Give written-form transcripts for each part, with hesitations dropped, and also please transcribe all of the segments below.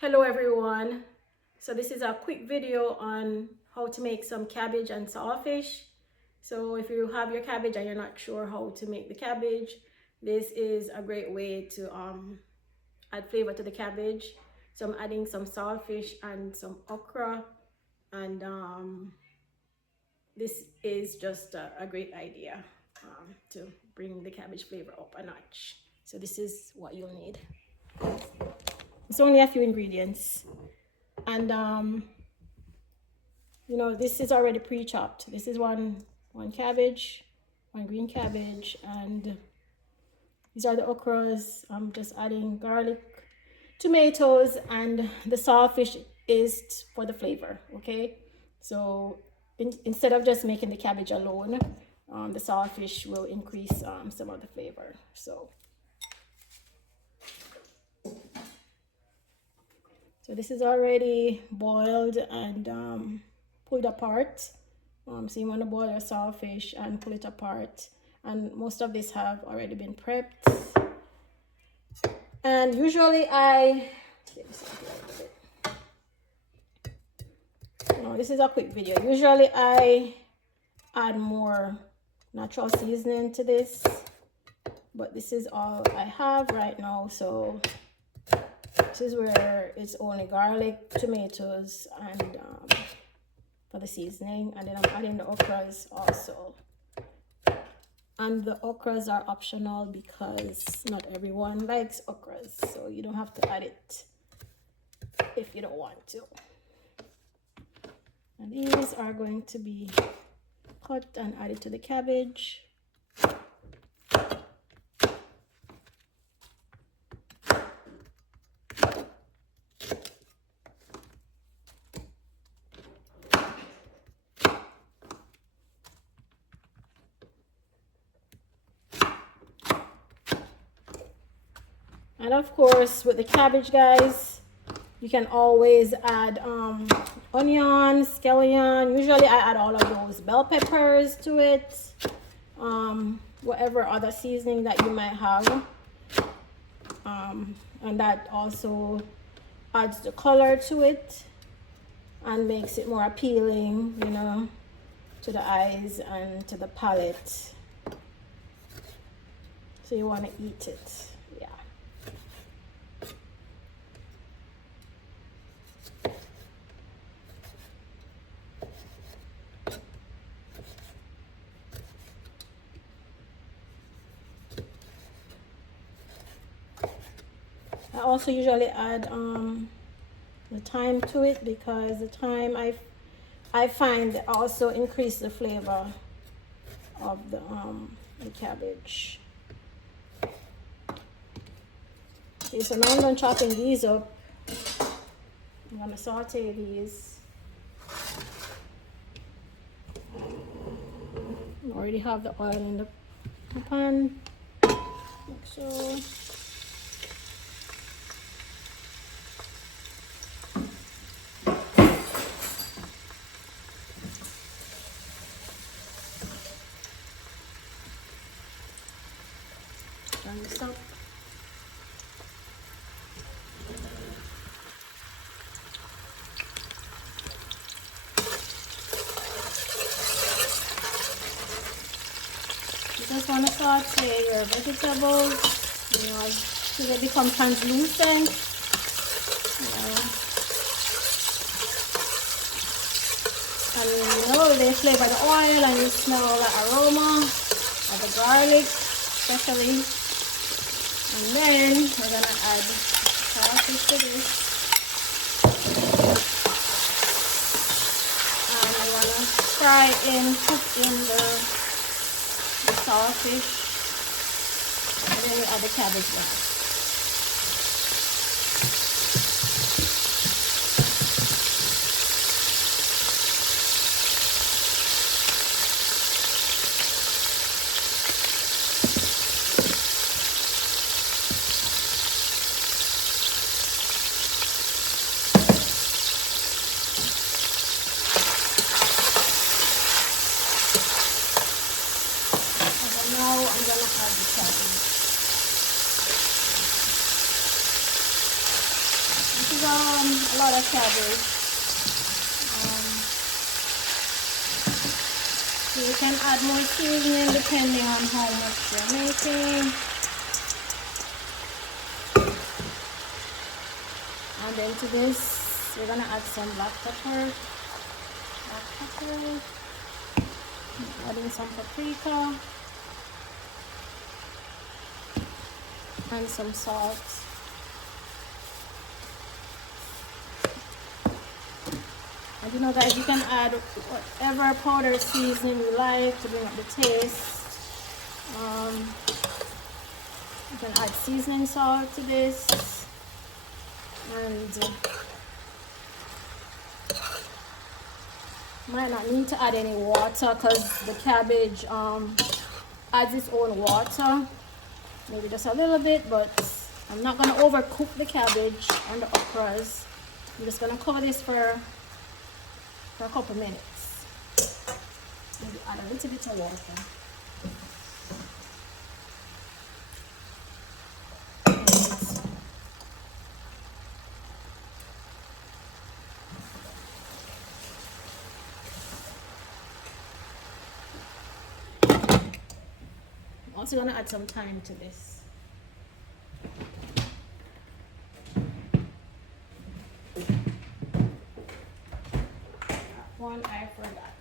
Hello everyone. So this is a quick video on how to make some cabbage and saltfish. So if you have your cabbage and you're not sure how to make the cabbage, this is a great way to add flavor to the cabbage. So I'm adding some saltfish and some okra, and this is just a great idea to bring the cabbage flavor up a notch. So this is what you'll need. It's only a few ingredients, and you know, this is already pre-chopped. This is one cabbage, one green cabbage, and these are the okras. I'm just adding garlic, tomatoes, and the saltfish is for the flavor. Okay, so instead of just making the cabbage alone, the saltfish will increase some of the flavor. So this is already boiled and pulled apart. So you want to boil your saltfish and pull it apart. And most of this have already been prepped. And usually this is a quick video. Usually I add more natural seasoning to this, but this is all I have right now. So this is where it's only garlic, tomatoes, and for the seasoning, and then I'm adding the okras also. And the okras are optional because not everyone likes okras, so you don't have to add it if you don't want to. And these are going to be cut and added to the cabbage. And of course, with the cabbage, guys, you can always add onion, scallion. Usually I add all of those bell peppers to it, whatever other seasoning that you might have, and that also adds the color to it and makes it more appealing, you know, to the eyes and to the palate. So you want to eat it. I also usually add the thyme to it because the thyme I find also increase the flavor of the cabbage. Okay, so now I'm done chopping these up. I'm gonna saute these. I already have the oil in the pan, like so. Turn this up. You just want to saute your vegetables, you know, so they become translucent. And you know, they flavor the oil and you smell the aroma of the garlic, especially. And then we're gonna add saltfish to this, and I wanna cook in the saltfish, and then we add the cabbage in. Now I'm gonna add the cabbage. is a lot of cabbage. So you can add more seasoning depending on how much you're making. And then to this, we're gonna add some black pepper. Adding some paprika and some salt. And you know, guys, you can add whatever powder seasoning you like to bring up the taste. You can add seasoning salt to this, and might not need to add any water because the cabbage adds its own water, maybe just a little bit, but I'm not going to overcook the cabbage and the okras. I'm just going to cover this for a couple minutes. Maybe add a little bit of water. Also gonna add some thyme to this. One I forgot.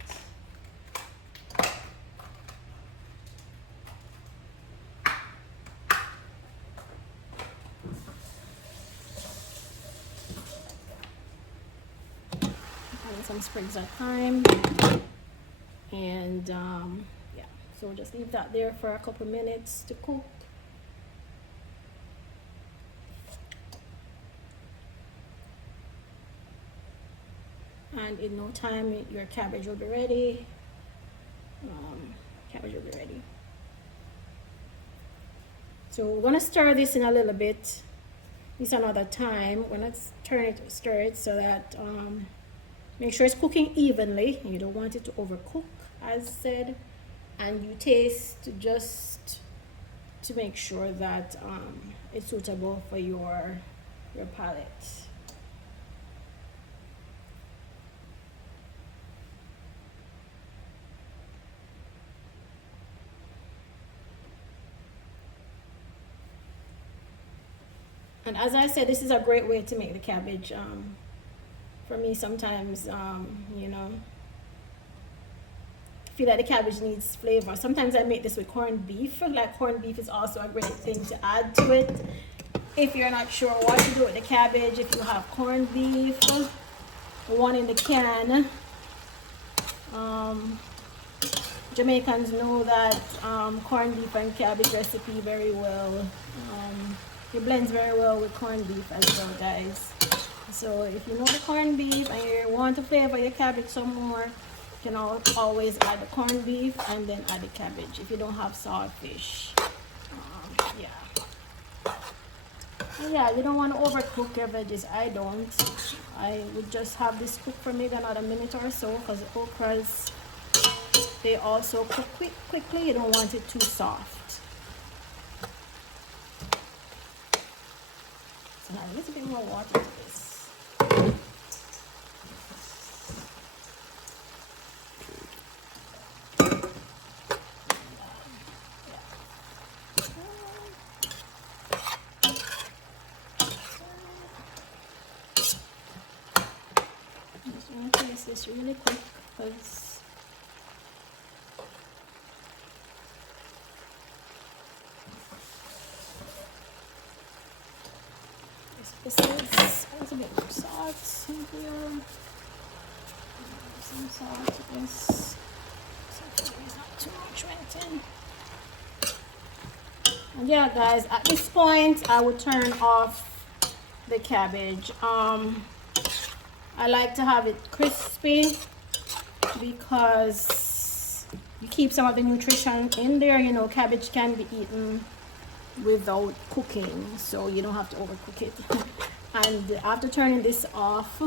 Adding some sprigs of thyme, and yeah. So we'll just leave that there for a couple minutes to cook. And in no time, your cabbage will be ready. Cabbage will be ready. So we're gonna stir this in a little bit. This another time. We're gonna stir it so that make sure it's cooking evenly. You don't want it to overcook, as said. And you taste just to make sure that it's suitable for your palate. And as I said, this is a great way to make the cabbage. For me, sometimes, you know, feel like the cabbage needs flavor. Sometimes I make this with corned beef. Like, corned beef is also a great thing to add to it. If you're not sure what to do with the cabbage, if you have corned beef, one in the can. Jamaicans know that corned beef and cabbage recipe very well. It blends very well with corned beef as well, guys. So if you know the corned beef and you want to flavor your cabbage some more, you can always add the corned beef and then add the cabbage if you don't have saltfish. Yeah, you don't want to overcook your veggies. I don't. I would just have this cook for maybe another minute or so, because the okras, they also cook quickly. You don't want it too soft. So now a little bit more water to this. This really quick because this is a bit more salt in here. Some salt to this. So it's not too much went in. And yeah, guys, at this point I would turn off the cabbage. I like to have it crispy because you keep some of the nutrition in there. You know, cabbage can be eaten without cooking, so you don't have to overcook it. And after turning this off,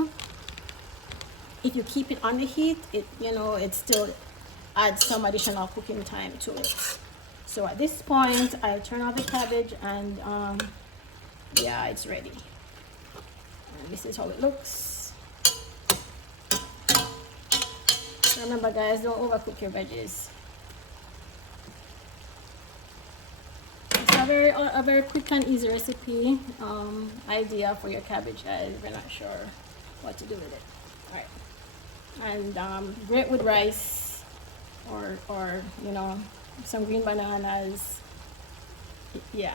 if you keep it on the heat, it still adds some additional cooking time to it. So at this point, I turn off the cabbage, and yeah, it's ready. And this is how it looks. Remember guys, don't overcook your veggies. It's a very quick and easy recipe, idea for your cabbage guys if you're not sure what to do with it. Alright. And great with rice or you know, some green bananas. Yeah.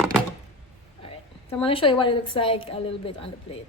Alright. So I'm gonna show you what it looks like a little bit on the plate.